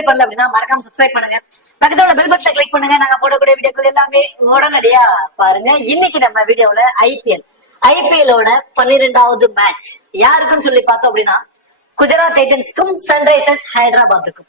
Subscribe பண்ணல அப்படின்னா மறக்காம சப்ஸ்கிரைப் பண்ணுங்க. பக்கத்துல பெல் பட்டனை கிளிக் பண்ணுங்க. நாங்க போடக்கூடிய வீடியோக்கள் எல்லாமே உடனடியா பாருங்க. இன்னைக்கு நம்ம வீடியோல ஐபிஎல்லோட 12வது மேட்ச் யாருக்குன்னு சொல்லி பார்த்தோம் அப்படின்னா குஜராத் டைட்டன்ஸ்க்கும் சன்ரைசர்ஸ் ஹைதராபாத்துக்கும்.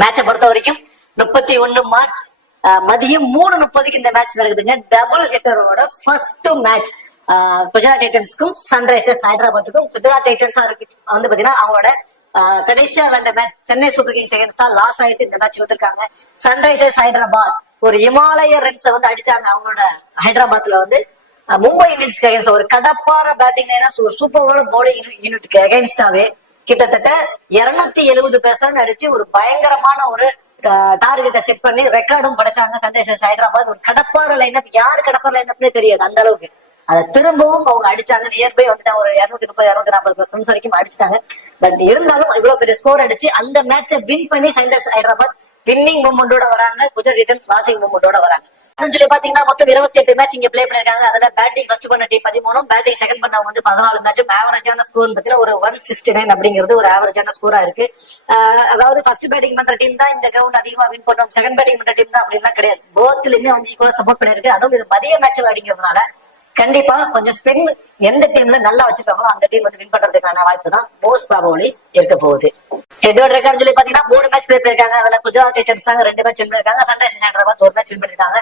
மேட்சை பொறுத்த வரைக்கும் 31 மார்ச் மதியம் 3:30 இந்த மேட்ச் நடக்குதுங்க. டபுள் ஹிட்டரோட ஃபர்ஸ்ட் மேட்ச் குஜராத் டைட்டன்ஸ்க்கும் சன்ரைசர்ஸ் ஹைதராபாத்துக்கும். குஜராத் டைட்டன்ஸ் வந்து பாத்தீங்கன்னா அவங்களோட கடைசியா விளையாண்ட மேட்ச் சென்னை சூப்பர் கிங்ஸ் அகைன்ஸ்டா லாஸ் ஆயிட்டு இந்த மேட்ச் வந்திருக்காங்க. சன்ரைசர்ஸ் ஹைதராபாத் ஒரு இமாலய ரன்ஸை வந்து அடிச்சாங்க. அவங்களோட ஹைதராபாத்ல வந்து மும்பை இந்தியன்ஸ்க்கு அகைன்ஸ்டா ஒரு கடப்பார பேட்டிங் ஒரு சூப்பரான பவுலிங் யூனிட்க்கு அகைன்ஸ்டாவே கிட்டத்தட்ட 270 பேசன் அடிச்சு ஒரு பயங்கரமான ஒரு டார்கெட்டை செட் பண்ணி ரெக்கார்டும் படைச்சாங்க சன்ரைசர்ஸ் ஹைதராபாத். ஒரு கடப்பார லைனப், யாரு கடப்பார லைனப்னே தெரியாது அந்த அளவுக்கு. அதை திரும்பவும் அவங்க அடிச்சாங்க. நியர்பை வந்துட்டு ஒரு 230-240 ரன்ஸ் வரைக்கும் அடிச்சிட்டாங்க. பட் இருந்தாலும் இவ்வளவு பெரிய ஸ்கோர் அடிச்சு அந்த மேட்சை வின் பண்ணி சன்ரைசர்ஸ் ஹைதராபாத் வின்னிங் மூமெண்டோட வராங்க. குஜராத் டைட்டன்ஸ் லாசிங் மூமெண்டோட வராங்க. சொல்லி பாத்தீங்கன்னா மொத்தம் 28 மேட்ச் இங்க பிளே பண்ணிருக்காங்க. அதுல பேட்டிங் ஃபர்ஸ்ட் பண்ண டீம் 13, பேட்டிங் செகண்ட் பண்ணவங்க வந்து 14 மேட்சும் ஆவரேஜான ஸ்கோர் பத்தின ஒரு 169 அப்படிங்கிறது ஒரு ஆவரேஜான ஸ்கோரா இருக்கு. அதாவது ஃபர்ஸ்ட் பேட்டிங் பண்ற டீம் தான் இந்த கிரவுண்ட் அதிகமா வின் பண்ணும், செகண்ட் பேட்டிங் பண்ற டீம் தான் அப்படின்னா கிடையாது. போத்லயுமே வந்து ஈக்குவலா சப்போர்ட் பண்ணிருக்கு. அதுவும் இது மதிய மேட்ச் அப்படிங்கிறதுனால கண்டிப்பா கொஞ்சம் ஸ்பின் எந்த டீம்ல நல்லா வச்சிருக்காங்களோ அந்த டீம் வந்து வின் பண்றதுக்கான வாய்ப்பு தான் மோஸ்ட் ப்ராபபிலி இருக்க போகுது. ஹெட்வர்ட் ரெக்கார்ட் சொல்லி பாத்தீங்கன்னா 3 மேட்ச் பிளே பண்ணிருக்காங்க. அதுல குஜராத் டைட்டன்ஸ் தாங்க 2 மேட்ச் வின் பண்ணிருக்காங்க. சன்ரைசர்ஸ் ஹைதராபாத் 1 மேட்ச் வின் பண்ணிருக்காங்க.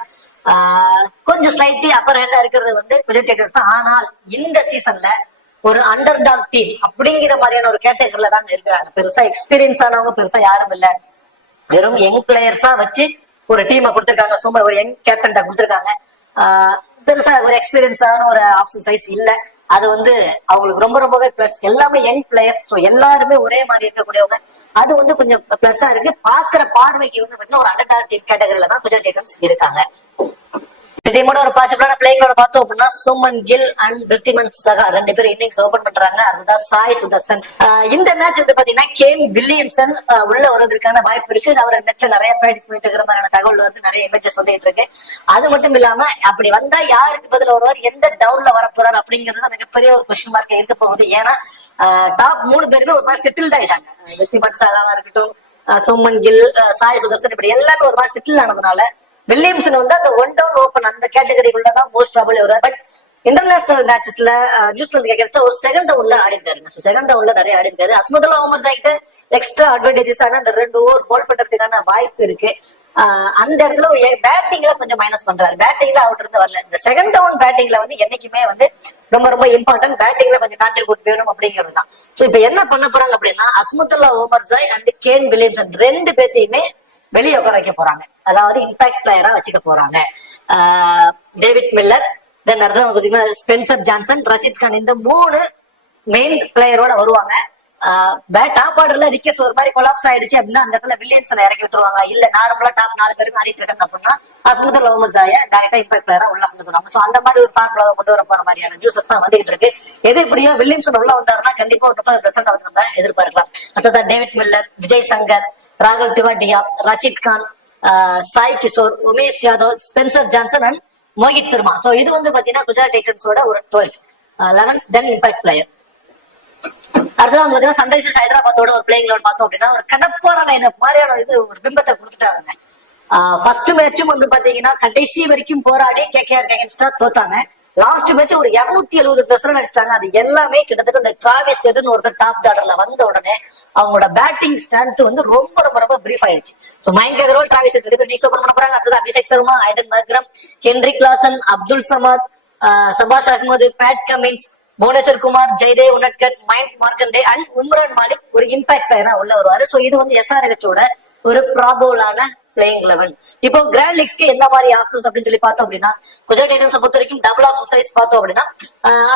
கொஞ்சம் ஸ்லைட்லி அப்பர் ஹேண்டா இருக்கிறது வந்து குஜராத் டைட்டன்ஸ் தான். ஆனால் இந்த சீசன்ல ஒரு அண்டர் டாக் டீம் அப்படிங்கிற மாதிரியான ஒரு கேட்டகரியில தான் இருக்கிறாங்க. பெருசா எக்ஸ்பீரியன்ஸ் ஆனவங்க பெருசா யாரும் இல்ல. வெறும் யங் பிளேயர்ஸா வச்சு ஒரு டீமை கொடுத்திருக்காங்க. சூப்பர் ஒரு யங் கேப்டன்டா கொடுத்திருக்காங்க. பெருசா ஒரு எக்ஸ்பீரியன்ஸான ஒரு ஆப்ஷன் சைஸ் இல்ல. அது வந்து அவங்களுக்கு ரொம்பவே பிளஸ். எல்லாமே யங் பிளேயர்ஸ், எல்லாருமே ஒரே மாதிரி இருக்கக்கூடியவங்க. அது வந்து கொஞ்சம் பிளஸ்ஸா இருக்கு. பாக்குற பார்வைக்கு வந்து பாத்தீங்கன்னா ஒரு அண்டர் டாக் டீம் கேட்டகரியில தான் குஜராத் டைட்டன்ஸ் இருக்காங்க. டீமோட ஒரு பாசிபிளான பிளேயிங்கோட பார்த்தோம் அப்படின்னா சுமன் கில் அண்ட் ரித்திமன் சகா 2 பேரும் இன்னிங்ஸ் ஓபன் பண்றாங்க. அதுதான் சாய் சுதர்சன். இந்த மேட்ச் வந்து பாத்தீங்கன்னா கேன் வில்லியம்சன் உள்ள வருவதற்கான வாய்ப்பு இருக்கு. அவர் நெட்ல நிறைய பிராக்டிஸ் பண்ணிட்டு இருக்கிற மாதிரியான தகவல் வந்து நிறைய இமேஜஸ் வந்துட்டு இருக்கு. அது மட்டும் இல்லாம அப்படி வந்தா யாருக்கு பதில் வருவார், எந்த டவுன்ல வர போறாரு அப்படிங்கிறது மிகப்பெரிய ஒரு கொஸ்டின் மார்க் இருக்க போகுது. ஏன்னா டாப் 3 பேருமே ஒரு மாதிரி செட்டில்ட் ஆயிட்டாங்க. ரித்திமன் சகாவா இருக்கட்டும், சுமன் கில், சாய் சுதர்சன், இப்படி எல்லாமே ஒரு மாதிரி செட்டில் ஆனதுனால வில்லியம்சன் வந்து அந்த ஒன் டவுன் ஓபன் அந்த கேட்டகரிக்குள்ள தான் மோஸ்ட் ப்ராபபிலி வருவார். பட் இன்டர்நேஷனல் மேட்சஸ்ல நியூசிலாந்து அகைன்ஸ்டா ஒரு செகண்ட் டவுன்ல ஆடி இருக்காருங்க. செகண்ட் டவுன்ல நிறைய ஆடி இருக்காரு. அஸ்மதுல்லா உமர் ஆகிட்டு எக்ஸ்ட்ரா அட்வான்டேஜஸ் ஆன அந்த 2 ஓவர் பால் பண்றதுக்கான வாய்ப்பு இருக்கு. அந்த இடத்துல ஒரு பேட்டிங்ல கொஞ்சம் மைனஸ் பண்றாரு. பேட்டிங்ல அவுட் இருந்து வரல. இந்த செகண்ட் டவுன் பேட்டிங்ல வந்து என்னைக்குமே வந்து ரொம்ப இம்பார்ட்டன்ட். பேட்டிங்ல கொஞ்சம் கான்ட்ரிபியூட் வேணும் அப்படிங்கிறது தான். சோ இப்ப என்ன பண்ண போறாங்க அப்படின்னா அஸ்மதுல்லா உமர் அண்ட் கேன் வில்லியம்சன் 2 பேர்த்தையுமே வெளியே உட்கார வைக்க போறாங்க. அதாவது இம்பாக்ட் பிளேயரா வச்சுக்க போறாங்க. டேவிட் மில்லர், தென் அடுத்து பாத்தீங்கன்னா ஸ்பென்சர் ஜான்சன், ரஷீத் கான், இந்த 3 மெயின் பிளேயரோட வருவாங்க. டாப் ஆர்டர்ல விக்கெட்ஸ் ஒரு மாதிரி கொலாப்ஸ் ஆயிடுச்சு அப்படின்னா அந்த இடத்துல வில்லியம்சனை இறக்கி விட்டுருவாங்க. இல்ல நார்மலா டாப் 4 பேரும் ஆடிட்டு இருக்காங்க அப்படின்னா அஸ்மதுல்லா உமர் டைரக்டா இம்பாக்ட் பிளேயரா உள்ள வந்துடுவாங்க. சோ அந்த மாதிரி ஒரு ஃபார்முலாவை கொண்டு வர போற மாதிரியான நியூஸஸ் தான் வந்துகிட்டு இருக்கு. எது எப்படியோ வில்லியம்சன் உள்ள வந்தாருன்னா கண்டிப்பா ஒரு 30% வந்து நம்ம எதிர்பார்க்கலாம். அடுத்ததான் டேவிட் மில்லர், விஜய் சங்கர், ராகுல் Tewatia, Rashid Khan, Sai Kishore, Umesh Yadav, Spencer Johnson and Mohit Sharma. So இது வந்து பாத்தீங்கன்னா குஜராத் டைட்டன்ஸோட ஒரு 11th தென் இம்பாக்ட் பிளேயர். அடுத்தது வந்து பாத்தீங்கன்னா சன்ரைசர்ஸ் ஹைதராபாத்தோட ஒரு பிளேயிங் லெவல் பார்த்தோம் அப்படின்னா ஒரு கடப்பார லைனப் மாதிரியான இது ஒரு பிம்பத்தை கொடுத்துட்டாங்க. ஃபர்ஸ்ட் மேட்சும் வந்து பாத்தீங்கன்னா கடைசி வரைக்கும் போராடி கேகேஆர் அகைன்ஸ்டா தோத்தாங்க. லாஸ்ட் மேட்ச் ஒரு 270 ரன் அடிச்சிட்டாங்க. அது எல்லாமே கிட்டத்தட்ட இந்த டிராவிஸ் ஹெட்னு ஒருத்தர் டாப் ஆர்டர்ல வந்த உடனே அவங்களோட பேட்டிங் ஸ்ட்ரென்த் வந்து ரொம்ப பிரீஃப் ஆயிடுச்சு. So Mayank Agarwal, Travis Head innings open பண்ண போறாங்க. அடுத்தது Abhishek Sharma, Aiden Markram, Heinrich Klaasen, Abdul Samad, Shahbaz Ahmed, Pat Cummins, Bhuvneshwar Kumar, Jaydev Unadkat, Mayank Markande and Umran Malik ஒரு இம்பாக்ட் பிளேயரா உள்ள வருவாரு. சோ இது வந்து SRHோட ஒரு ப்ராபபிளான பிளேயிங் 11. இப்போ கிராண்ட் லீக்ஸ்க்கு எந்த மாதிரி ஆப்ஷன்ஸ் அப்படின்னு சொல்லி பார்த்தோம் அப்படின்னா, குஜராத் டைட்டன்ஸ் பொறுத்த வரைக்கும் டபுள் ஆப்ஷன் சைஸ் பார்த்தோம் அப்படின்னா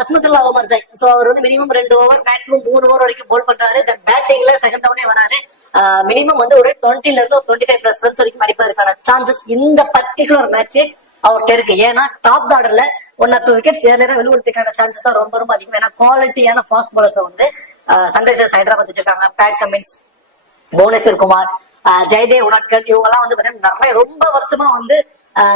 அஸ்மத்துல்லா ஓமர் ஜை. சோ அவர் வந்து மினிமம் 2 ஓவர் மேக்ஸிமம் 3 ஓவர் வரைக்கும் போல் பண்றாரு. பேட்டிங்ல செகண்ட் டவுனே வராரு. மினிமம் வந்து ஒரு 20ல இருந்து ஒரு 25+ ரன்ஸ் வரைக்கும் அடிப்பதற்கான சான்சஸ் இந்த பர்டிகுலர் மேட்ச் அவர்கிட்ட இருக்கு. ஏன்னா டாப் ஆர்டர்ல 1 or 2 விக்கெட்ஸ் ஏர்லியரா விழுவுறதுக்கான சான்சஸ் தான் ரொம்ப ரொம்ப அதிகம். ஏன்னா குவாலிட்டியான ஃபாஸ்ட் பாலர்ஸ் வந்து சன்ரைசர்ஸ் ஹைதராபாத் வச்சிருக்காங்க. பேட் கமின்ஸ், புவனேஸ்வர் குமார், ஜெயதேவ் உனாட்கர், இவங்க எல்லாம் வந்து நிறைய ரொம்ப வருஷமா வந்து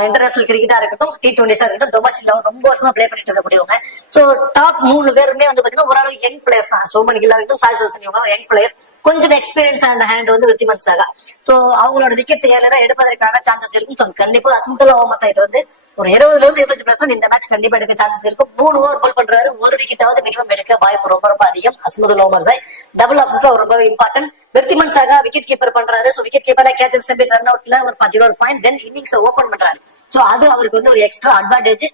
இன்டர்நேஷனல் கிரிக்கெட்டா இருக்கட்டும், T20 இருக்கட்டும், டொமஸ்டிக் லெவல் ரொம்ப வருஷமா பிளே பண்ணிட்டு இருக்கக்கூடியவங்க. சோ டாப் 3 பேருமே வந்து பாத்தீங்கன்னா ஓரளவு யங் பிளேயர்ஸ் தான். சோமன் கில்லா இருக்கட்டும், சாய் சுதர்சன், இவங்க யங் பிளேயர். கொஞ்சம் எக்ஸ்பீரியன்ஸ் அண்ட் ஹேண்ட் வந்து விருத்திமன் சாகா. சோ அவங்களோட விக்கெட்ஸ் ஏர்லியரா எடுப்பதற்கான சான்சஸ் இருக்கும். ஸோ கண்டிப்பா அஸ்மத்துல்லா ஓமர் சைடு வந்து ஒரு 20ல இருந்து 25% இந்த மேட்ச் கண்டிப்பா எடுக்க சான்சஸ் இருக்கும். 3 ஓவர் போல் பண்றாரு. ஒரு விக்கெட்டாவது மினிமம் எடுக்க வாய்ப்பு ரொம்ப ரொம்ப அதிகம் அஸ்மதுல்லா ஓமர் சாய். டபுள் ஆப்ஷன்ஸ்ல ரொம்ப important. Wriddhiman Saha wicket keeper பண்றாரு. சோ விக்கெட் கீப்பர்ல கேட்ச் அண்ட் ஸ்டம்பிங் ரன் அவுட்ல ஒரு 11 பாயிண்ட், தென் இன்னிங்ஸ் ஓபன் பண்றாரு. சோ அது அவருக்கு வந்து ஒரு எக்ஸ்ட்ரா அட்வான்டேஜ்.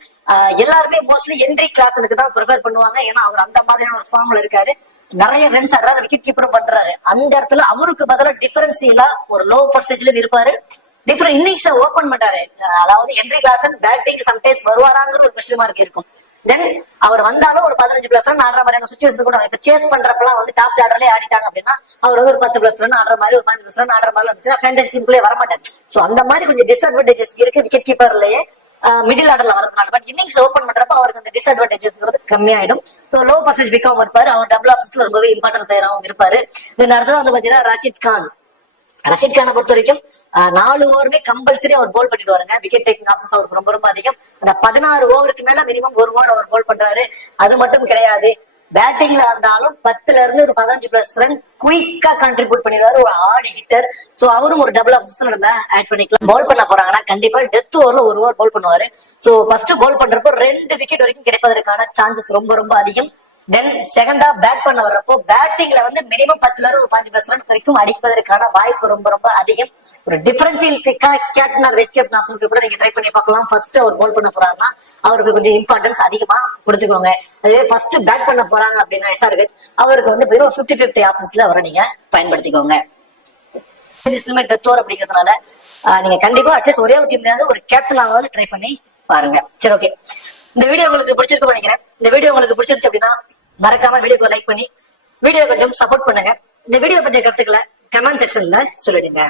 எல்லாருமே மோஸ்ட்லி என்ட்ரி கிளாஸுக்கு தான் ப்ரிஃபர் பண்ணுவாங்க. ஏன்னா அவர் அந்த மாதிரியான ஒரு ஃபார்ம்ல இருக்காரு. நிறைய ரன்ஸ் ஆடுறாரு, விக்கெட் கீப்பரும் பண்றாரு. அந்த இடத்துல அவருக்கு பதிலாக டிஃபரன்சியலா ஒரு லோ பர்சன்டேஜ்ல இருப்பாரு. டிஃபரெண்ட் இன்னிங்ஸ் ஓபன் பண்றாரு. அதாவது என்ட்ரி கிளாஸ் பேட்டிங் சம்டைம்ஸ் வருவாராங்கிற ஒரு கொஸ்டின் மார்க் இருக்கும். தென் அவர் வந்தாலும் ஒரு 15+ ரன் ஆடுற மாதிரியான சுச்சுவேஷன் கூட இப்ப சேஸ் பண்றப்பெல்லாம் வந்து டாப் ஆர்டர்லயே ஆடிட்டாங்க அப்படின்னா அவர் வந்து ஒரு 10+ ரன் ஆடுற மாதிரி, ஒரு 5+ ரன் ஆடுற மாதிரி இருந்துச்சுன்னா ஃபேண்டசி டீமுக்குள்ளே வரமாட்டாரு. சோ அந்த மாதிரி கொஞ்சம் டிஸ்அட்வான்டேஜஸ் இருக்கு விக்கெட் கீப்பர்லயே மிடில் ஆர்டர்ல வரதுனால. பட் இன்னிங்ஸ் ஓபன் பண்றப்ப அவருக்கு அந்த டிஸ்அட்வான்டேஜ் கம்மியாயிடும். சோ லோ பர்சன்டேஜ் பிக்காம இருப்பாரு. அவர் டபுள் ஆப்ஷன்ஸ்ல ரொம்பவே இம்பார்ட்டன்ட் பிளேயராகவும் இருப்பாரு. தென் அடுத்தது வந்து பாத்தீங்கன்னா ரஷீத் கான். ரஷீத் கானை பொறுத்த வரைக்கும் 4 ஓவருமே கம்பல்சரி அவர் போல் பண்ணிட்டு வருங்க. விக்கெட் டேக்கிங் ஆப்ஷன்ஸ் அவருக்கு ரொம்ப ரொம்ப அதிகம். அந்த 16 ஓவருக்கு மேல மினிமம் 1 ஓவர் அவர் போல் பண்றாரு. அது மட்டும் கிடையாது, பேட்டிங்ல வந்தாலும் 10ல இருந்து ஒரு 15+ ரன் குயிக்கா கான்ட்ரிபியூட் பண்ணிடுவாரு. ஒரு ஆடி ஹிட்டர். சோ அவரும் ஒரு டபுள் ஆப்ஷன்ஸ்ல நம்ம ஆட் பண்ணிக்கலாம். போல் பண்ண போறாங்கன்னா கண்டிப்பா டெத் ஓவர்ல 1 ஓவர் போல் பண்ணுவாரு. சோ ஃபர்ஸ்ட் போல் பண்றப்போ 2 விக்கெட் வரைக்கும் கிடைப்பதற்கான சான்சஸ் ரொம்ப ரொம்ப அதிகம். தென் செகண்டா பேட் பண்ண வர்றப்போ பேட்டிங்ல வந்து மினிமம் 10ல இருந்து ஒரு 5+ ரன் வரைக்கும் அடிப்பதற்கான வாய்ப்பு ரொம்ப ரொம்ப அதிகம். ஒரு differential captain or vice captain ஆப்ஷனுக்கு கூட நீங்க ட்ரை பண்ணி பார்க்கலாம். ஃபர்ஸ்ட் அவர் போல் பண்ண போறாருன்னா அவருக்கு கொஞ்சம் இம்பார்ட்டன்ஸ் அதிகமா கொடுத்துக்கோங்க. அதே ஃபர்ஸ்ட் பேட் பண்ண போறாங்க அப்படின்னா SRH அவருக்கு வந்து வெறும் 50-50 ஆப்ஷன்ஸ்ல அவரை நீங்க பயன்படுத்திக்கோங்க. டெத் ஓவர் அப்படிங்கிறதுனால நீங்க கண்டிப்பா அட்லீஸ்ட் ஒரே ஒரு டீம்லயாவது ஒரு கேப்டனாவது ட்ரை பண்ணி பாருங்க. சரி, ஓகே. இந்த வீடியோ உங்களுக்கு பிடிச்சிருக்கு நினைக்கிறேன். இந்த வீடியோ உங்களுக்கு பிடிச்சிருச்சு அப்படின்னா மறக்காம வீடியோக்கு லைக் பண்ணி வீடியோ கொஞ்சம் சப்போர்ட் பண்ணுங்க. இந்த வீடியோ பத்திய கருத்துக்களை கமெண்ட் செக்ஷன்ல சொல்லிடுங்க.